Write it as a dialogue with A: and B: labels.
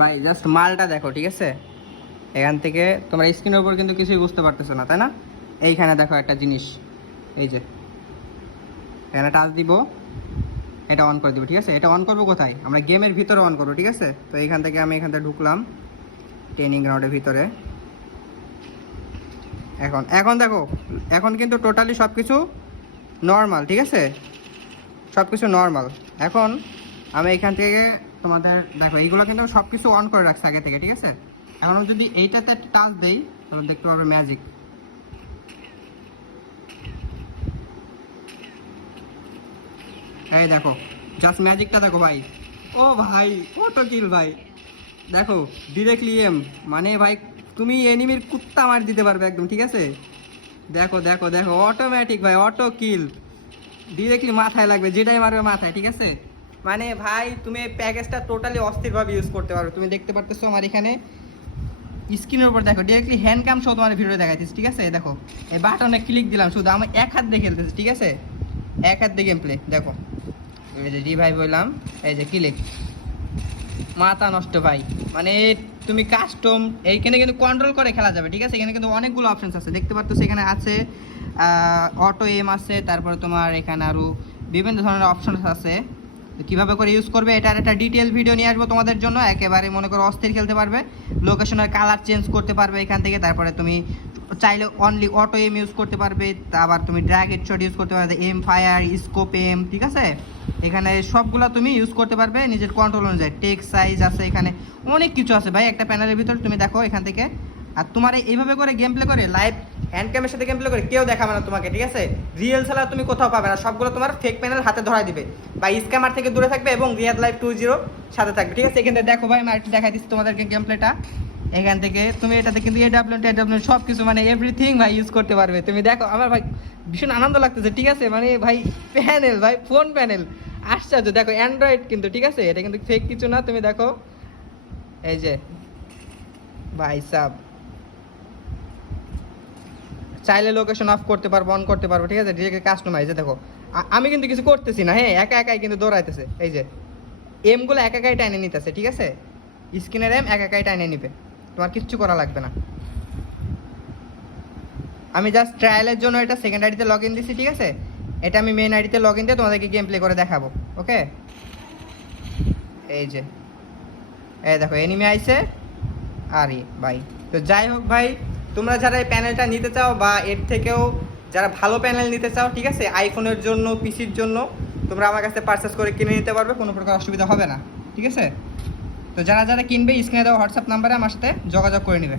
A: ভাই জাস্ট মালটা দেখো, ঠিক আছে? এখান থেকে তোমরা স্ক্রিনের উপর কিন্তু কিছুই বুঝতে পারতেছো না, তাই না? এইখানে দেখো একটা জিনিস, এই যে। এখানে টাচ দিব, এটা অন করে দিব, ঠিক আছে? এটা অন করব কোথায়? আমরা গেমের ভিতরে অন করব, ঠিক আছে? তো এইখান থেকে আমি এখান থেকে ঢুকলাম ট্রেনিং গ্রাউন্ডের ভিতরে। এখন এখন দেখো, এখন কিন্তু টোটালি সব কিছু নর্মাল ঠিক আছে? সব কিছু নর্মাল এখন আমি এখান থেকে তোমাদের, দেখো, এইগুলো কিন্তু সব কিছু অন করে রাখছি আগে থেকে, ঠিক আছে? এখন যদি এইটাতে টাচ দেই, তাহলে দেখতে পাবে ম্যাজিক এই দেখো জাস্ট ম্যাজিকটা দেখো ভাই। ও ভাই অটো কিল ভাই। দেখো ডিরেক্টলি এম মানে ভাই, তুমি এনিমির কুত্তা মার দিতে পারবে একদম, ঠিক আছে? দেখো দেখো দেখো অটোমেটিক ভাই অটো কিল ডিরেক্টলি মাথায় লাগবে, যেটাই মারবে মাথায়, ঠিক আছে? মানে ভাই, তুমি প্যাকেজটা টোটালি অস্থিরভাবে ইউজ করতে পারো। তুমি দেখতে পারতেছো আমার এখানে স্ক্রিনের উপর দেখো ডিরেক্টলি হ্যান্ড ক্যাম সহ তোমার ভিডিও দেখাইতেছি, ঠিক আছে? দেখো, এই বাটনে ক্লিক দিলাম, শুধু আমি এক হাত দিয়ে খেলতেছি, ঠিক আছে? এক হাত দিয়ে গেম প্লে দেখো। এই যে রিভাইভ হইলাম, এই যে ক্লিক মাথা নষ্ট ভাই মানে তুমি কাস্টম এইখানে কিন্তু কন্ট্রোল করে খেলা যাবে, ঠিক আছে? এখানে কিন্তু অনেকগুলো অপশানস আছে, দেখতে পাচ্ছ এখানে আছে অটো এম আছে, তারপরে তোমার এখানে আরও বিভিন্ন ধরনের অপশানস আছে। কীভাবে করে ইউজ করবে, এটার একটা ডিটেল ভিডিও নিয়ে আসব তোমাদের জন্য। একেবারে মনে করো অস্থির খেলতে পারবে লোকেশনের কালার চেঞ্জ করতে পারবে এখান থেকে, তারপরে তুমি চাইলে অনলি অটো এম ইউজ করতে পারবে, আবার তুমি ড্র্যাগ হেডশট ইউজ করতে পারবে এম ফায়ার স্কোপ এম ঠিক আছে? এখানে সবগুলো তুমি ইউজ করতে পারবে নিজের কন্ট্রোল অনুযায়ী। টেক সাইজ আছে এখানে, অনেক কিছু আছে ভাই, একটা প্যানেলের ভিতর, তুমি দেখো এখান থেকে। আর তোমার এইভাবে করে গেম প্লে করে লাইভ হ্যান্ড ক্যামের সাথে গেম করে কেউ দেখাবে না তোমাকে, ঠিক আছে? রিয়েল ছাড়া তুমি কোথাও পাবে না, সবগুলো তোমার ফেক প্যানেল হাতে ধরাই দিবে। বা স্ক্যামার থেকে দূরে থাকবে এবং রিয়াল লাইভ টু জিরো সাথে থাকবে, ঠিক আছে? এখানে দেখো ভাই, আমি আরেকটু দেখাই দিচ্ছি তোমাদেরকে গেম এখান থেকে তুমি এটাতে কিন্তু এ ডাব্লিউ টি ডাব্লিউ সব কিছু মানে এভরিথিং ভাই ইউজ করতে পারবে। তুমি দেখো, আমার ভাই ভীষণ আনন্দ লাগতেছে, ঠিক আছে? মানে ভাই প্যানেল ভাই ফোন প্যানেল আশ্চর্য, দেখো অ্যান্ড্রয়েড কিন্তু, ঠিক আছে? এটা কিন্তু ফেক কিছু না, তুমি দেখো। এই যে, ভাই সাব। চাইলে লোকেশন অফ করতে পারব অন করতে পারব, ঠিক আছে? ডিরেক্ট কাস্টমাইজে দেখো। আমি কিন্তু কিছু করতেছি না হ্যাঁ একা একাই কিন্তু দৌড়াইতেছে। এই যে এমগুলো একা একাই টাইনে নিতেছে, ঠিক আছে? স্ক্রিনের এম একা একাই টাইনে নিবে। তোমার কিচ্ছু করা লাগবে না। আমি জাস্ট ট্রায়ালের জন্য এটা সেকেন্ড আইডিতে লগ ইন দিচ্ছি ঠিক আছে? এটা আমি মেন আইডিতে লগ ইন দিয়ে তোমাদেরকে গেম প্লে করে দেখাবো ওকে এই যে, এই দেখো এনিমি আইছে। আরে ভাই, তো যাই হোক ভাই তোমরা যারা এই প্যানেলটা নিতে চাও বা এর থেকেও যারা ভালো প্যানেল নিতে চাও, ঠিক আছে? আইফোনের জন্য পিসির জন্য, তোমরা আমার কাছে পারচেস করে কিনে নিতে পারবে, কোনো প্রকার অসুবিধা হবে না, ঠিক আছে? তো যারা যারা কিনবে স্ক্রিনে দেওয়া হোয়াটসঅ্যাপ নাম্বারে আমার সাথে যোগাযোগ করে নেবে।